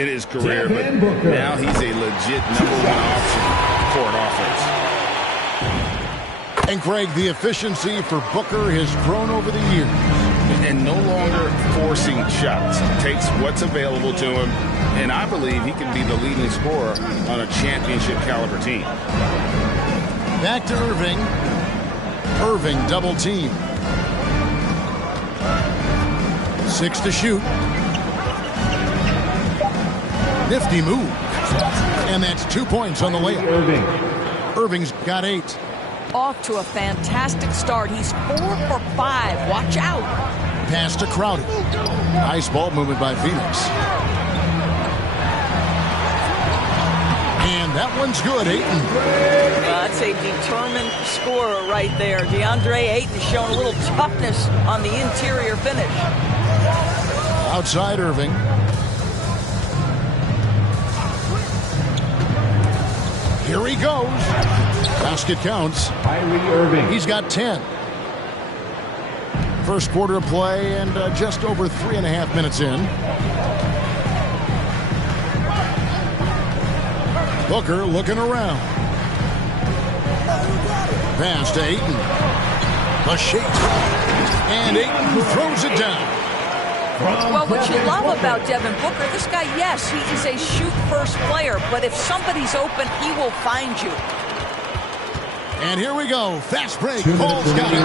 hit his career, but now he's a legit #1 option for an offense. And Craig, the efficiency for Booker has grown over the years. And no longer forcing shots. Takes what's available to him, and I believe he can be the leading scorer on a championship-caliber team. Back to Irving. Irving double team. 6 to shoot. Nifty move. And that's 2 points on the layup. Irving's got 8. Off to a fantastic start. He's 4 for 5. Watch out. Pass to Crowder. Nice ball movement by Phoenix. And that one's good, Ayton. That's a determined scorer right there. DeAndre Ayton is showing a little toughness on the interior finish. Outside Irving. Here he goes. Basket counts. Kyrie Irving. He's got 10. First quarter of play and just over 3.5 minutes in. Booker looking around. Pass to Ayton. The shake. And Ayton throws it down. Well, what you love about Devin Booker, this guy, yes, he is a shoot-first player, but if somebody's open, he will find you. And here we go. Fast break. Paul's got it.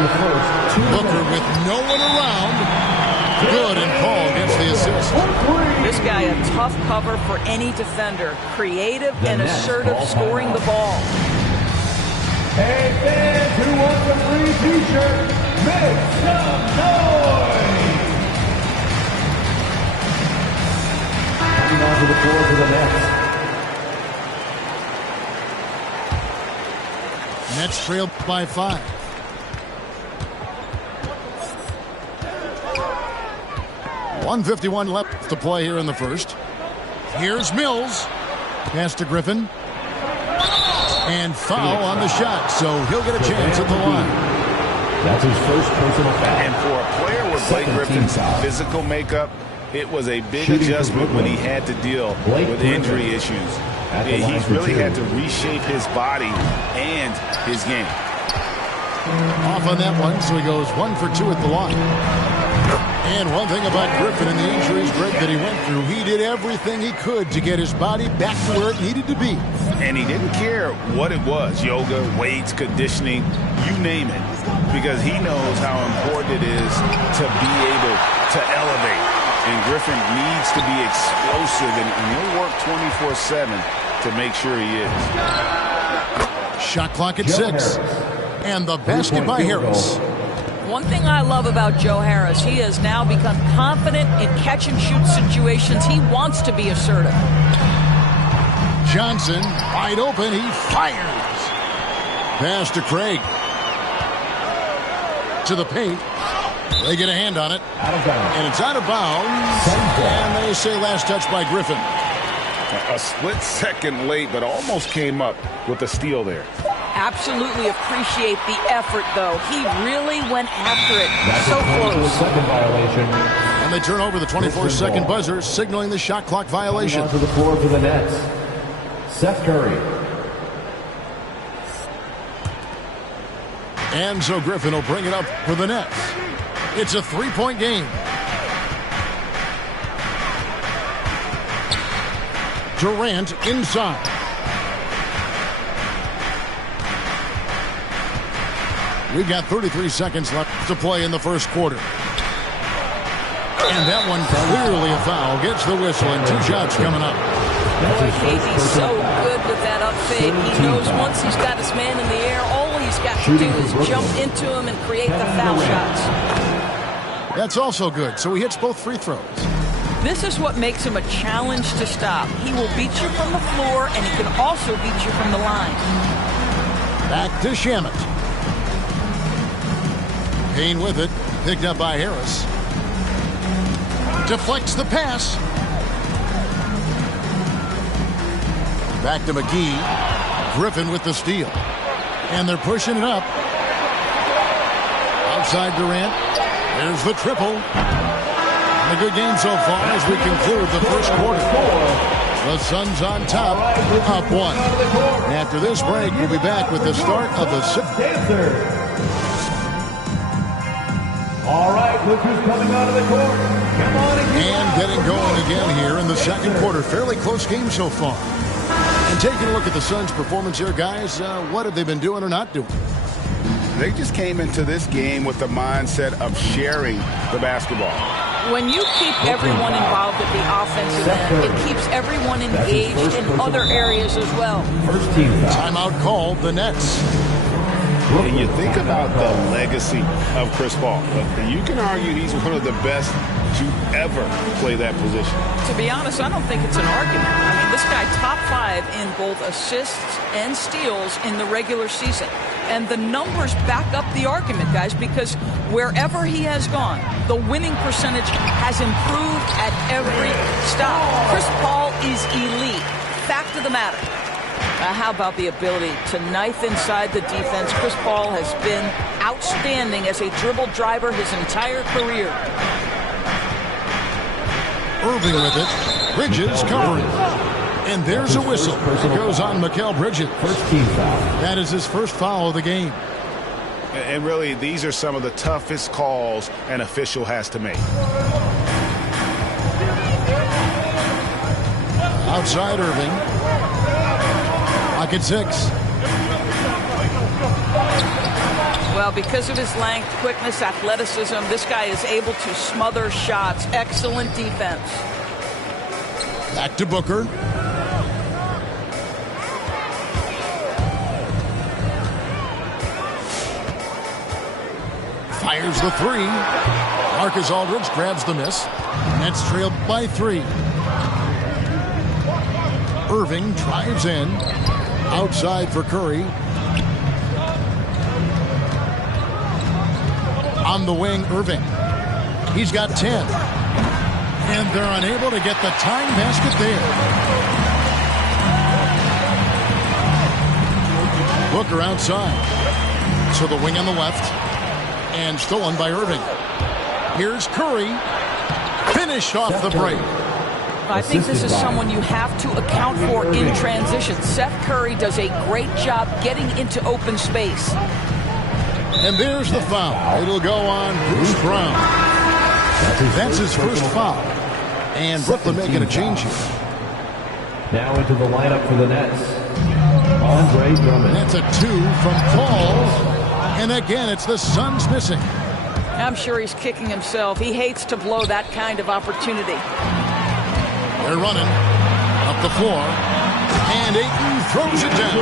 Booker with no one around. Good, and Paul gets the assist. This guy, a tough cover for any defender. Creative and assertive scoring the ball. Hey, fans who want the free t-shirt, make some noise! Coming onto the floor for the Nets. Nets trail by 5. .151 left to play here in the first. Here's Mills. Pass to Griffin. And foul on the shot, so he'll get a chance at the line. That's his first personal foul. And for a player with Blake Griffin's physical makeup, it was a big adjustment when he had to deal with injury issues. He's really had to reshape his body and his game. Off on that one, so he goes 1 for 2 at the line. And one thing about Griffin and the injuries, Greg, that he went through, he did everything he could to get his body back to where it needed to be. And he didn't care what it was, yoga, weights, conditioning, you name it, because he knows how important it is to be able to elevate. And Griffin needs to be explosive, and he'll work 24/7 to make sure he is. Shot clock at 6. And the basket by Harris. One thing I love about Joe Harris, he has now become confident in catch-and-shoot situations. He wants to be assertive. Johnson, wide open, he fires. Pass to Craig. To the paint. They get a hand on it. Out of bounds. And it's out of bounds. And they say last touch by Griffin. A split second late, but almost came up with a steal there. Absolutely appreciate the effort, though. He really went after it. So close. Second violation. And they turn over the 24-second buzzer, signaling the shot clock violation. Onto the floor for the Nets. Seth Curry. And so Griffin will bring it up for the Nets. It's a 3-point game. Durant inside. We've got 33 seconds left to play in the first quarter. And that one clearly a foul. Gets the whistle and 2 shots coming up. Boy, KD's so good with that up fade. He knows once he's got his man in the air, all he's got to do is jump into him and create the foul shots. That's also good. So he hits both free throws. This is what makes him a challenge to stop. He will beat you from the floor, and he can also beat you from the line. Back to Shamet. Payne with it. Picked up by Harris. Deflects the pass. Back to McGee. Griffin with the steal. And they're pushing it up. Outside Durant. There's the triple. A good game so far as we conclude the first quarter. The Suns on top, up 1. After this break, we'll be back with the start of the sixth. All right, look who's coming out of the court. Come on and getting going again here in the second quarter. Fairly close game so far. And taking a look at the Suns' performance here, guys, what have they been doing or not doing? They just came into this game with the mindset of sharing the basketball. When you keep everyone involved at the offensive end, it keeps everyone engaged in other areas as well. First team foul. Timeout called, the Nets. And you think about the legacy of Chris Paul. You can argue he's one of the best to ever play that position. To be honest, I don't think it's an argument. I mean, this guy top 5 in both assists and steals in the regular season. And the numbers back up the argument, guys, because wherever he has gone, the winning percentage has improved at every stop. Chris Paul is elite. Fact of the matter. How about the ability to knife inside the defense? Chris Paul has been outstanding as a dribble driver his entire career. Irving with it. Bridges covering. And there's a whistle. It goes on Mikal Bridges. First team foul. That is his first foul of the game. And really, these are some of the toughest calls an official has to make. Outside Irving. Pocket 6. Well, because of his length, quickness, athleticism, this guy is able to smother shots. Excellent defense. Back to Booker. Fires the 3. Marcus Aldridge grabs the miss. Nets trailed by 3. Irving drives in. Outside for Curry. On the wing, Irving. He's got 10. And they're unable to get the tying basket there. Booker outside. So the wing on the left. And stolen by Irving. Here's Curry. Finished off the break. I think this is someone you have to account for in transition. Seth Curry does a great job getting into open space. And there's the foul. It'll go on Bruce Brown. That's his first foul. And Brooklyn making a change here. Now into the lineup for the Nets. Andre Drummond. That's a 2 from Paul. And again, it's the Suns missing. I'm sure he's kicking himself. He hates to blow that kind of opportunity. They're running up the floor. And Ayton throws it down.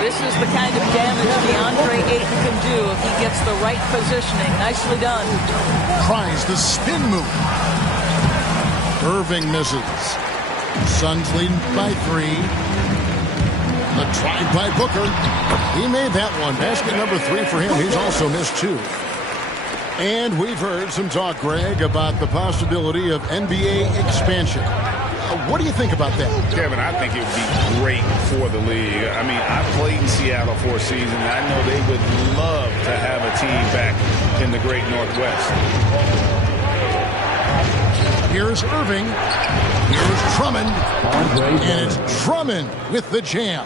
This is the kind of damage DeAndre Ayton can do if he gets the right positioning. Nicely done. Tries the spin move. Irving misses. Suns leading by 3. The drive by Booker. He made that one. Basket number 3 for him. He's also missed 2. And we've heard some talk, Greg, about the possibility of NBA expansion. What do you think about that? Kevin, I think it would be great for the league. I mean, I played in Seattle for a season, and I know they would love to have a team back in the great Northwest. Here's Irving. Here's Drummond. And it's Drummond with the jam.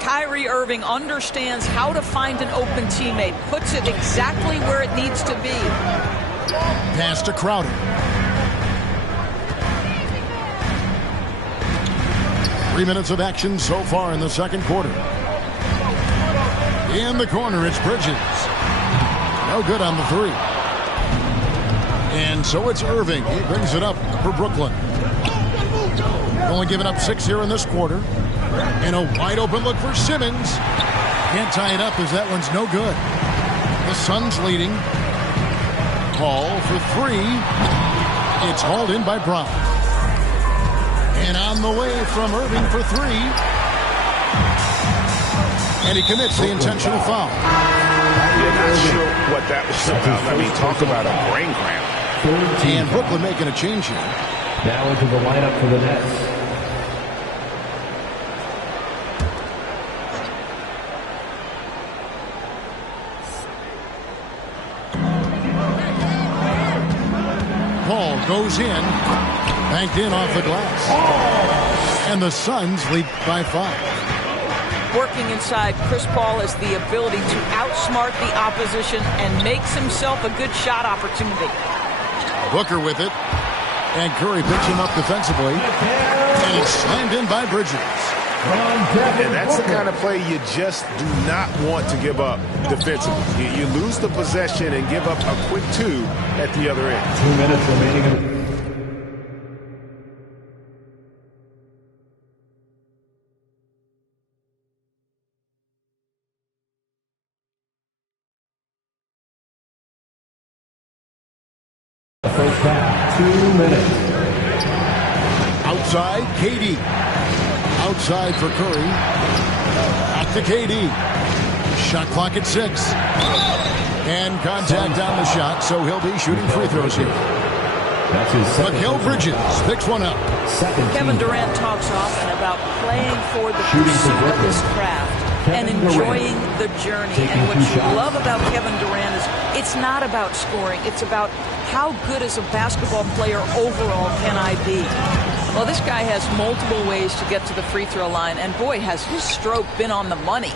Kyrie Irving understands how to find an open teammate, puts it exactly where it needs to be. Pass to Crowder. Three minutes of action so far in the second quarter. In the corner, it's Bridges. No good on the 3. And so it's Irving. He brings it up for Brooklyn. Only giving up 6 here in this quarter. And a wide open look for Simmons. Can't tie it up as that one's no good. The Suns leading. Paul for 3. It's hauled in by Brown. And on the way from Irving for 3. And he commits the intentional foul. You're not sure what that was about. I mean, talk about a brain cramp. And Brooklyn making a change here. Now into the lineup for the Nets. goes in. Banked in off the glass. And the Suns lead by 5. Working inside, Chris Paul has the ability to outsmart the opposition and makes himself a good shot opportunity. Booker with it. And Curry picks him up defensively. And it's slammed in by Bridges. And that's the kind of play you just do not want to give up defensively. You lose the possession and give up a quick 2 at the other end. 2 minutes remaining. First half, 2 minutes. Outside, KD. Outside for Curry. Back to KD. Shot clock at 6. And contact on the shot, so he'll be shooting free throws here. That's his second. Mikal Bridges picks one up. Kevin Durant talks often about playing for the pursuit of his craft and enjoying the journey. And what you love about Kevin Durant is it's not about scoring. It's about how good as a basketball player overall can I be. Well, this guy has multiple ways to get to the free throw line, and boy, has his stroke been on the money.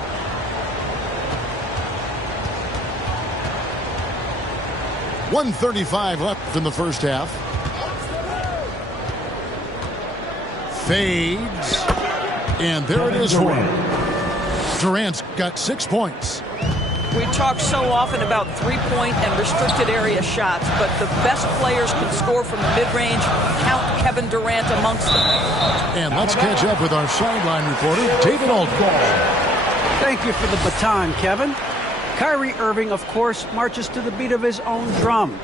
.135 left in the first half. Fades. And there it is for him. Durant's got 6 points. We talk so often about three-point and restricted area shots, but the best players can score from the mid-range. Count Kevin Durant amongst them. And let's catch up with our sideline reporter, David Aldridge. Thank you for the baton, Kevin. Kyrie Irving, of course, marches to the beat of his own drum.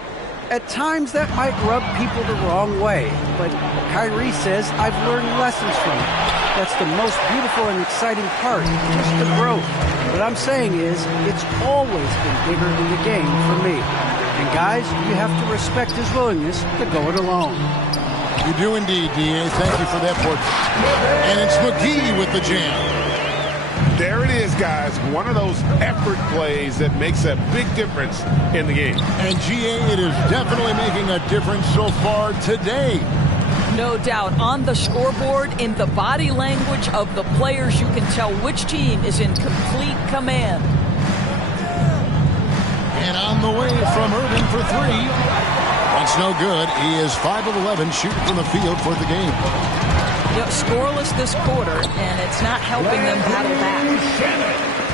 At times, that might rub people the wrong way, but Kyrie says, I've learned lessons from it. That's the most beautiful and exciting part, just the growth. What I'm saying is, it's always been bigger than the game for me. And guys, you have to respect his willingness to go it alone. You do indeed, D.A. Thank you for that portrait. And it's McGee with the jam. There it is, guys. One of those effort plays that makes a big difference in the game. And G.A., it is definitely making a difference so far today. No doubt. On the scoreboard, in the body language of the players, you can tell which team is in complete command. And on the way from Irving for 3. That's no good. He is 5 of 11 shooting from the field for the game. You know, scoreless this quarter, and it's not helping them battle back.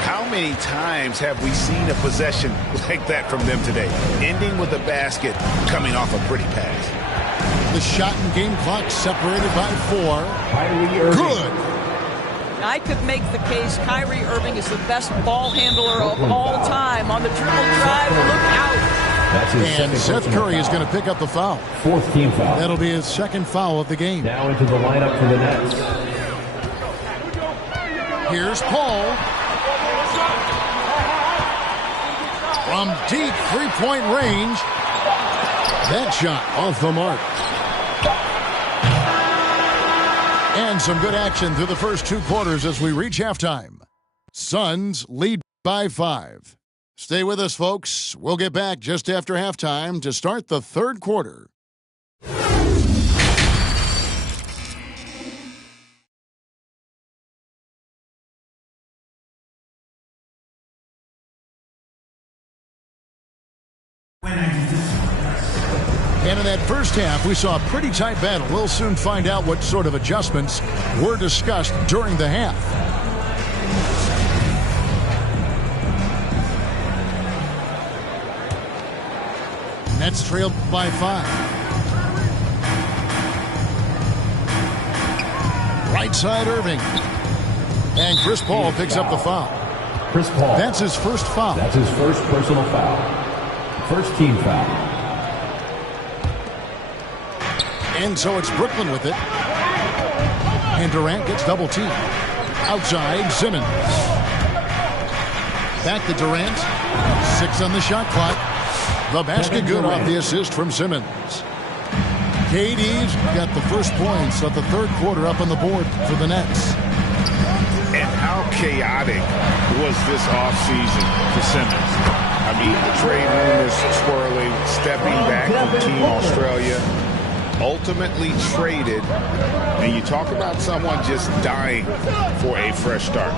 How many times have we seen a possession like that from them today? Ending with a basket, coming off a pretty pass. The shot and game clock separated by 4. Good. I could make the case Kyrie Irving is the best ball handler of all time. On the dribble drive, look out. That's his and Seth Curry is going to pick up the foul. 4th team foul. That'll be his 2nd foul of the game. Now into the lineup for the Nets. Here's Paul. From deep three-point range. That shot off the mark. And some good action through the first 2 quarters as we reach halftime. Suns lead by 5. Stay with us, folks. We'll get back just after halftime to start the 3rd quarter. And in that first half, we saw a pretty tight battle. We'll soon find out what sort of adjustments were discussed during the half. Nets trailed by 5. Right side Irving. And Chris Paul picks up the foul. Chris Paul. That's his first foul. That's his first personal foul. First team foul. And so it's Brooklyn with it. And Durant gets double teamed. Outside, Simmons. Back to Durant. 6 on the shot clock. The basket good off the assist from Simmons. KD's got the first points of the 3rd quarter up on the board for the Nets. And how chaotic was this offseason for Simmons? I mean, the trade room is swirling, stepping back from Team Australia. ultimately traded. And you talk about someone just dying for a fresh start.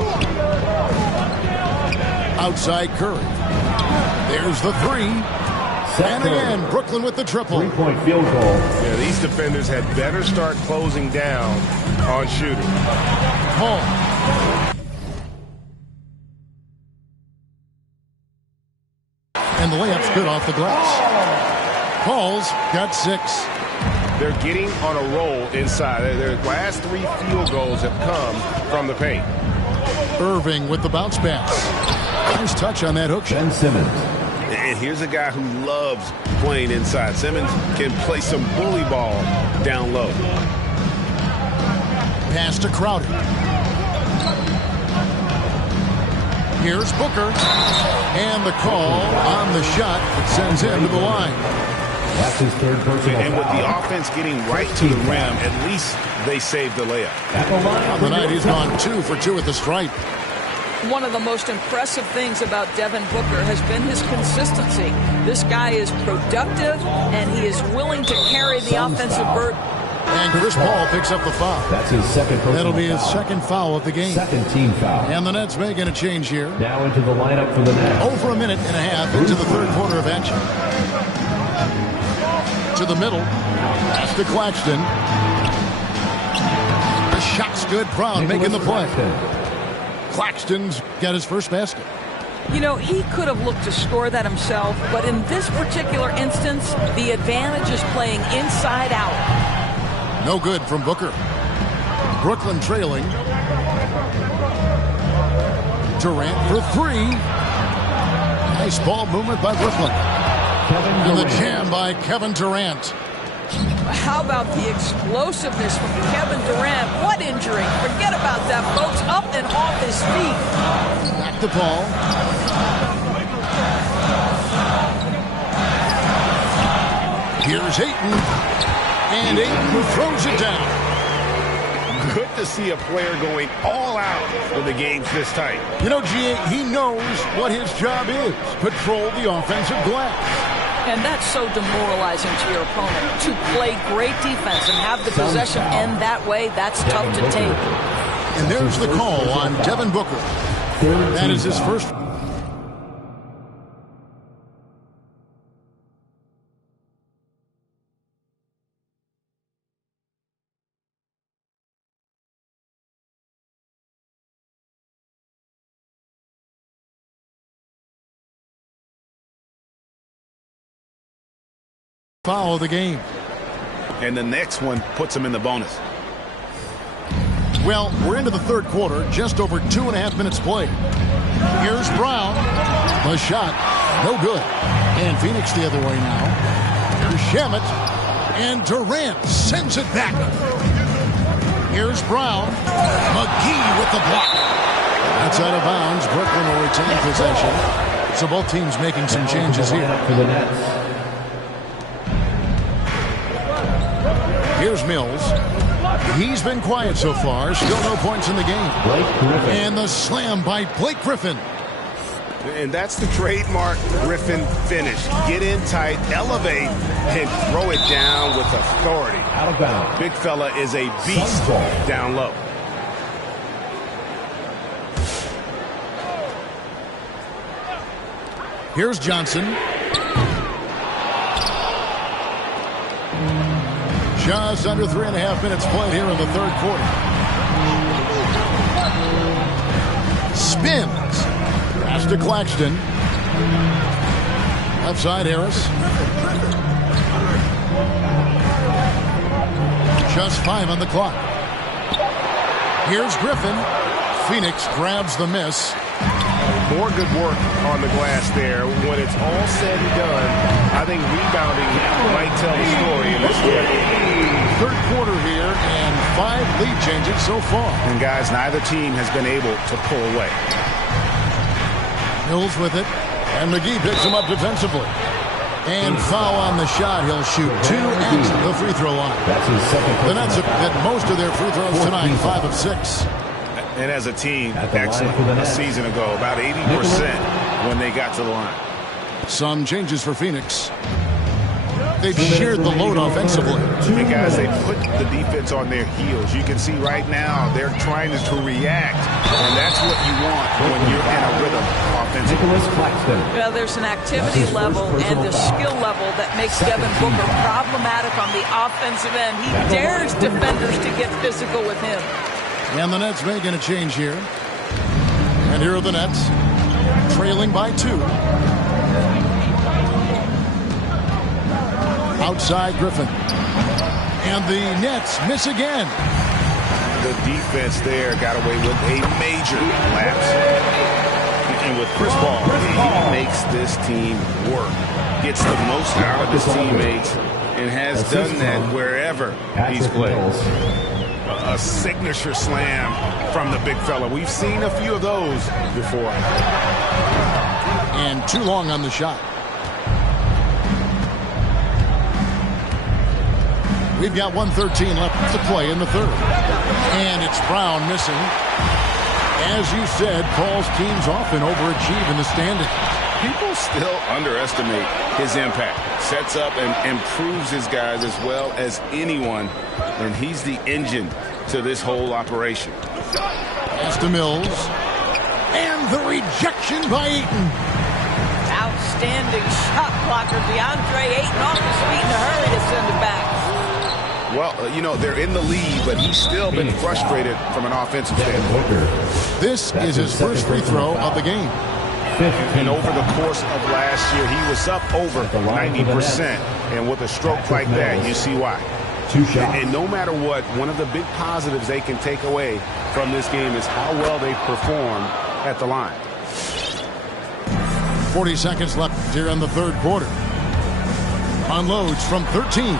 Outside Curry. There's the three. And again, Brooklyn with the triple. 3-point field goal. Yeah, these defenders had better start closing down on shooting. Hall. And the layup's good off the glass. Hall's got 6. They're getting on a roll inside. Their last 3 field goals have come from the paint. Irving with the bounce pass. Nice touch on that hook shot. Ben Simmons. And here's a guy who loves playing inside. Simmons can play some bully ball down low. Pass to Crowder. Here's Booker. And the call on the shot that sends him to the line. That's his third personal And with foul. the offense getting right to the rim, at least they saved the layup. At the line On the night, he's gone 2 for 2 at the stripe. One of the most impressive things about Devin Booker has been his consistency. This guy is productive, and he is willing to carry the offensive burden. And Chris Paul picks up the foul. That's his second personal That'll be his foul. second foul of the game. Second team foul. And the Nets making a change here. Now into the lineup for the Nets. Over a minute and a half into the third quarter of action. To the middle. Pass to Claxton. The shot's good. Brown making the play. Claxton's got his first basket. You know, he could have looked to score that himself, but in this particular instance, the advantage is playing inside out. No good from Booker. Brooklyn trailing. Durant for 3. Nice ball movement by Brooklyn. And the jam by Kevin Durant. How about the explosiveness from Kevin Durant? What injury? Forget about that, folks. Up and off his feet. Back to Paul. Here's Ayton. And Ayton throws it down. Good to see a player going all out when the game's this tight. You know, G.A., he knows what his job is. Control the offensive glass. And that's so demoralizing to your opponent. To play great defense and have the possession end that way, that's tough to take. And there's the call on Devin Booker. That is his first. Foul of the game. And the next one puts him in the bonus. Well, we're into the third quarter, just over 2.5 minutes played. Here's Brown. The shot, no good. And Phoenix the other way now. Here's Shamet. And Durant sends it back. Here's Brown. McGee with the block. That's out of bounds. Brooklyn will retain possession. So both teams making some changes here. For the Nets. Here's Mills. He's been quiet so far. Still no points in the game. Blake Griffin. And the slam by Blake Griffin. And that's the trademark Griffin finish. Get in tight, elevate, and throw it down with authority. Out of bounds. Big fella is a beast down low. Here's Johnson. Just under 3.5 minutes played here in the third quarter. Spins. Pass to Claxton. Left side, Harris. Just 5 on the clock. Here's Griffin. Phoenix grabs the miss. More good work on the glass there. When it's all said and done, I think rebounding might tell the story in this game. Third quarter here and 5 lead changes so far. And guys, neither team has been able to pull away. Mills with it. And McGee picks him up defensively. And foul on the shot. He'll shoot 2 at the free throw line. That's his second. The Nets have hit most of their free throws tonight, 5 of 6. And as a team, At the line excellent for the a Nets. season ago, about 80% when they got to the line. Some changes for Phoenix. they've shared the load offensively. And guys, they put the defense on their heels. You can see right now they're trying to react, and that's what you want when you're in a rhythm offensively. Yeah, there's an activity level and a skill level that makes Devin Booker problematic on the offensive end. He dares defenders to get physical with him. And the Nets making a change here. And here are the Nets, trailing by 2. Outside Griffin. And the Nets miss again. The defense there got away with a major lapse. And with Chris Paul, he makes this team work. Gets the most out of his teammates and has done that wherever he's played. A signature slam from the big fella. We've seen a few of those before. And too long on the shot. We've got 1:13 left to play in the third. And it's Brown missing. As you said, Paul's teams often overachieve in the standing. People still underestimate his impact. Sets up and improves his guys as well as anyone. And he's the engine to this whole operation. Pass to Mills. And the rejection by Ayton. Outstanding shot blocker. DeAndre Ayton off his feet in a hurry to send it back. Well, you know, they're in the lead, but he's still been frustrated from an offensive standpoint. This is his first free throw of the game. And over the course of last year, he was up over 90%. And with a stroke like that, you see why. And no matter what, one of the big positives they can take away from this game is how well they perform at the line. 40 seconds left here in the third quarter. Unloads from 13.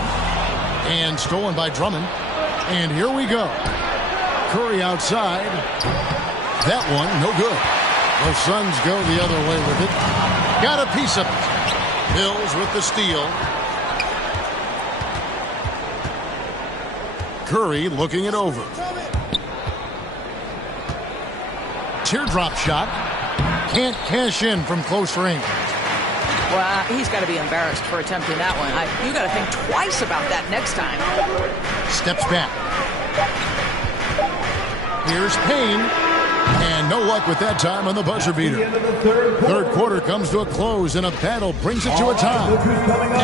And stolen by Drummond. And here we go. Curry outside. That one, no good. The Suns go the other way with it. Got a piece of it. Mills with the steal. Curry looking it over. Teardrop shot. Can't cash in from close range. Well, he's got to be embarrassed for attempting that one. You got to think twice about that next time. Steps back. Here's Payne. And no luck with that time on the buzzer beater. Third quarter comes to a close, and a battle brings it to a tie.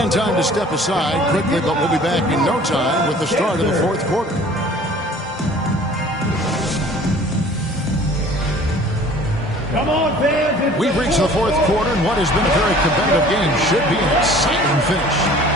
And time to step aside quickly, but we'll be back in no time with the start of the fourth quarter. Come on, fans. We've reached the fourth quarter, and what has been a very competitive game should be an exciting finish.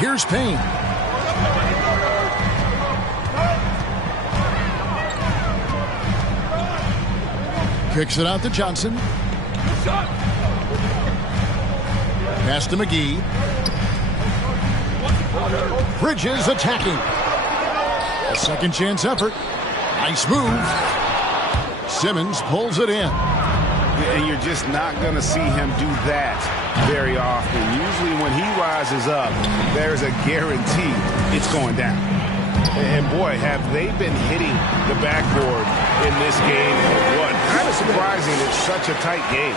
Here's Payne. Kicks it out to Johnson. Pass to McGee. Bridges attacking. A second chance effort. Nice move. Simmons pulls it in. And you're just not going to see him do that very often. Usually when he rises up, there's a guarantee it's going down. And boy, have they been hitting the backboard in this game. What? Kind of surprising it's such a tight game.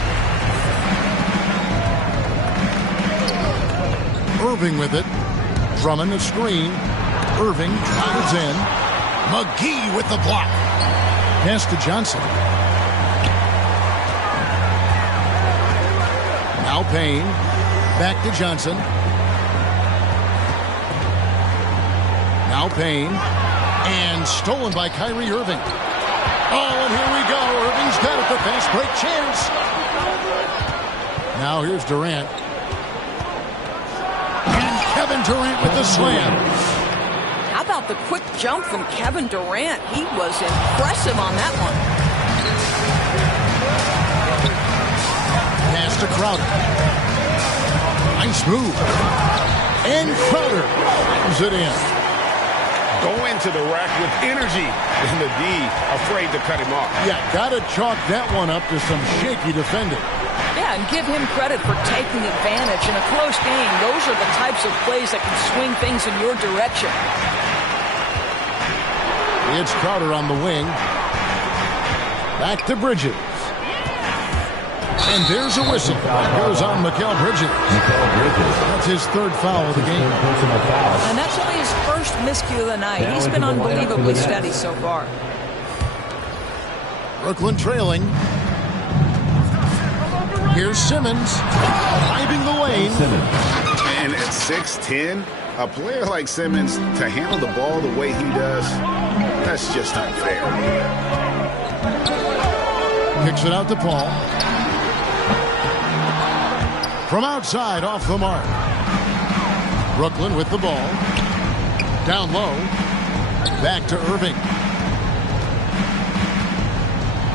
Irving with it. Drummond a screen. Irving drives in. McGee with the block. Pass to Johnson. Now Payne. Back to Johnson. Now Payne. And stolen by Kyrie Irving. Oh, and here we go. Irving's got it. The fast break chance. Now here's Durant. And Kevin Durant with the slam. How about the quick jump from Kevin Durant? He was impressive on that one. Pass to Crowder. Nice move. And Crowder brings it in. Go into the rack with energy. And the D afraid to cut him off. Yeah, got to chalk that one up to some shaky defending. Yeah, and give him credit for taking advantage in a close game. Those are the types of plays that can swing things in your direction. It's Crowder on the wing. Back to Bridges. And there's a whistle. Goes on Mikal Bridges. That's his third foul of the game. And that's only his first miscue of the night. He's been unbelievably steady so far. Brooklyn trailing. Here's Simmons. Driving the lane. And at 6'10", a player like Simmons, to handle the ball the way he does, that's just unfair. Kicks it out to Paul. From outside, off the mark. Brooklyn with the ball. Down low. Back to Irving.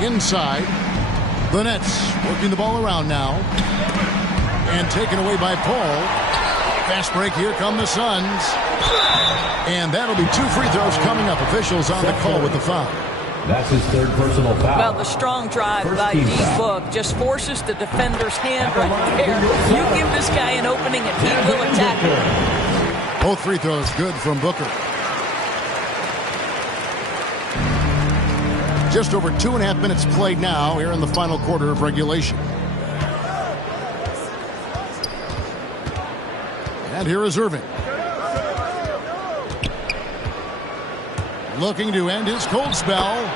Inside. The Nets working the ball around now. And taken away by Paul. Fast break, here come the Suns. And that'll be 2 free throws coming up. Officials on the call with the foul. That's his third personal foul. Well, the strong drive by D-Book just forces the defender's hand right there. You give this guy an opening and he will attack it. Both free throws good from Booker. Just over 2.5 minutes played now here in the final quarter of regulation. And here is Irving. Looking to end his cold spell.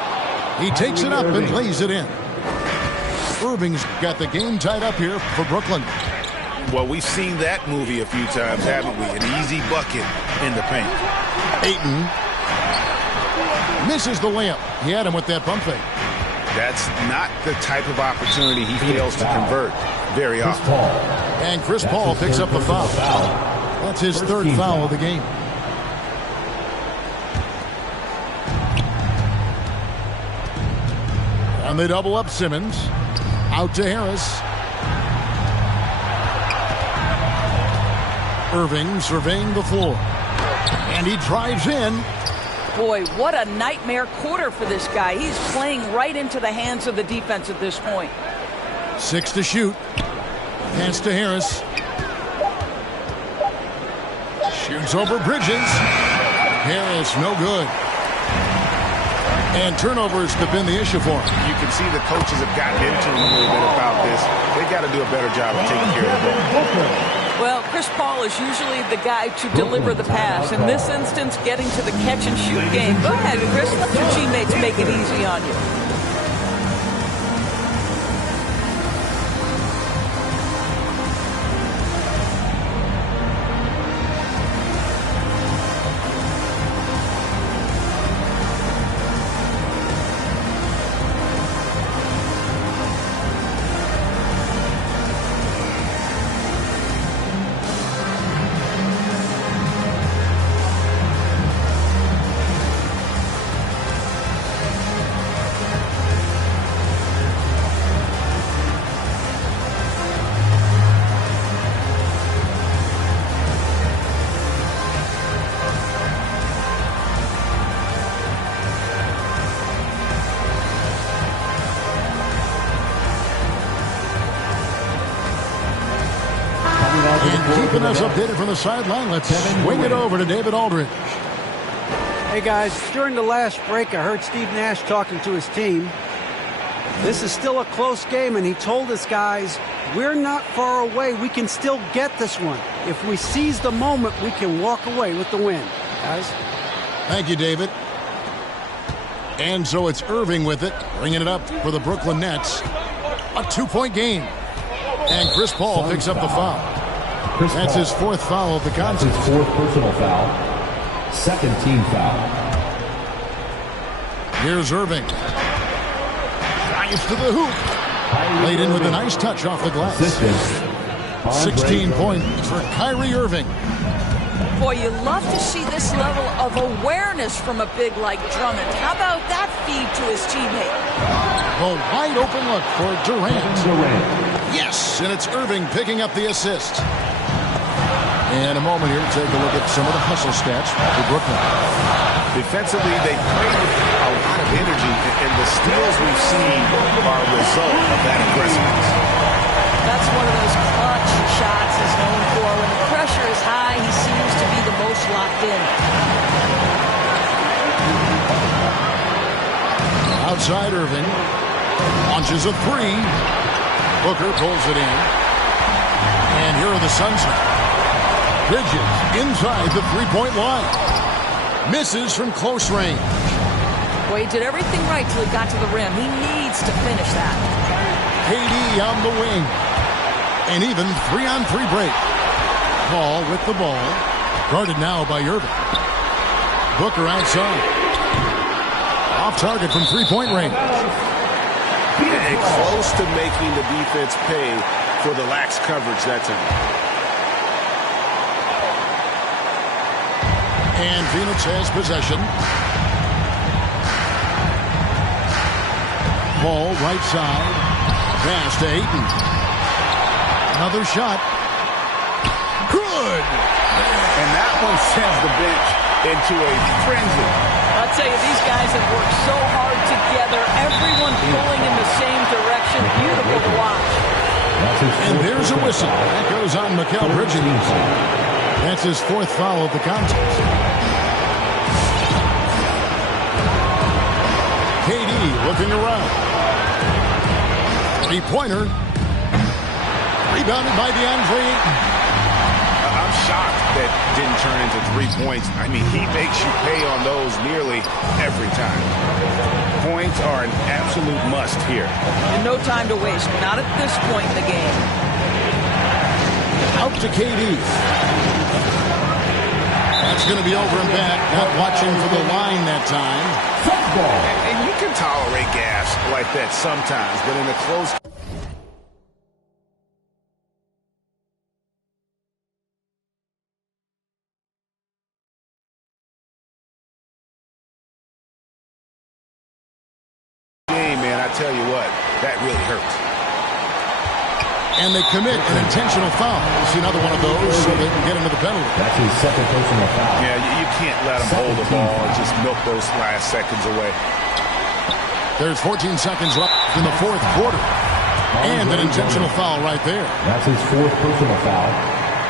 He takes it up and lays it in. Irving's got the game tied up here for Brooklyn. Well, we've seen that movie a few times, haven't we? An easy bucket in the paint. Ayton misses the layup. He had him with that pump fake. That's not the type of opportunity he fails to convert very often. And Chris Paul picks up the foul. That's his third foul of the game. And they double up Simmons. Out to Harris. Irving surveying the floor. And he drives in. Boy, what a nightmare quarter for this guy. He's playing right into the hands of the defense at this point. 6 to shoot. Pass to Harris. Shoots over Bridges. Harris, no good. And turnovers have been the issue for him. You can see the coaches have gotten into him a little bit about this. They got to do a better job of taking care of the ball. Well, Chris Paul is usually the guy to deliver the pass. In this instance, getting to the catch and shoot game. Go ahead, Chris. Let your teammates make it easy on you. keeping us updated from the sideline. Let's swing it over to David Aldridge. Hey, guys, during the last break, I heard Steve Nash talking to his team. This is still a close game, and he told us guys, we're not far away. We can still get this one. If we seize the moment, we can walk away with the win. Guys? Thank you, David. And so it's Irving with it, bringing it up for the Brooklyn Nets. A 2-point game. And Chris Paul picks up the foul. That's his fourth foul of the contest. His fourth personal foul. Second team foul. Here's Irving. Drives to the hoop. Laid in with a nice touch off the glass. 16 points for Kyrie Irving. Boy, you love to see this level of awareness from a big like Drummond. How about that feed to his teammate? A wide open look for Durant. Yes, and it's Irving picking up the assist. And a moment here to take a look at some of the hustle stats for Brooklyn. Defensively, they played with a lot of energy, and the steals we've seen are a result of that aggressiveness. That's one of those clutch shots he's known for. When the pressure is high, he seems to be the most locked in. Outside Irving. Launches a three. Booker pulls it in. And here are the Suns now. Bridges inside the three-point line. Misses from close range. Well, he did everything right till he got to the rim. He needs to finish that. KD on the wing. And even 3-on-3 break. Paul with the ball. Guarded now by Irving. Booker outside. Off target from three-point range. And close to making the defense pay for the lax coverage that time. And Phoenix has possession. Ball right side. Pass to Ayton. Another shot. Good! And that one sends the bench into a frenzy. I'll tell you, these guys have worked so hard together. Everyone pulling in the same direction. Beautiful to watch. And there's a whistle. That goes on Mikal Bridges. That's his fourth foul of the contest. KD looking around. Three-pointer. Rebounded by DeAndre Ayton. I'm shocked that didn't turn into 3 points. I mean, he makes you pay on those nearly every time. Points are an absolute must here. And no time to waste. Not at this point in the game. Out to KD. That's going to be over and back. Not watching for the line that time. And you can tolerate gas like that sometimes, but in a close game, man, I tell you what, that really hurts. And they commit an intentional foul. We'll see another one of those so they can get into the penalty. That's his second personal foul. Yeah, you can't let them hold the ball and just milk those last seconds away. There's 14 seconds left in the fourth quarter. And an intentional foul right there. That's his fourth personal foul.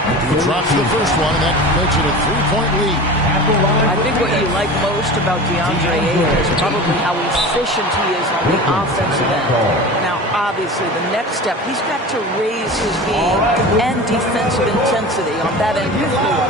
He drops the first one, and that makes it a three-point lead. I think what you like most about DeAndre Ayton is probably how efficient he is on the offensive end. Now, obviously, the next step, he's got to raise his game and defensive intensity on that end of the floor.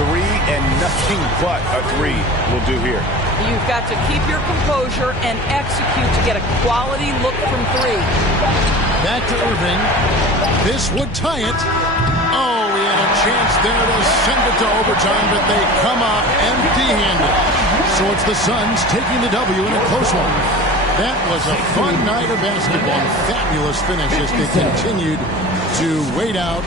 three, and nothing but a three will do here. You've got to keep your composure and execute to get a quality look from three. Back to Irving. This would tie it. Oh, he had a chance there to send it to overtime, but they come up empty-handed. So it's the Suns taking the W in a close one. That was a fun night of basketball. Fabulous finish as they continued to wait out.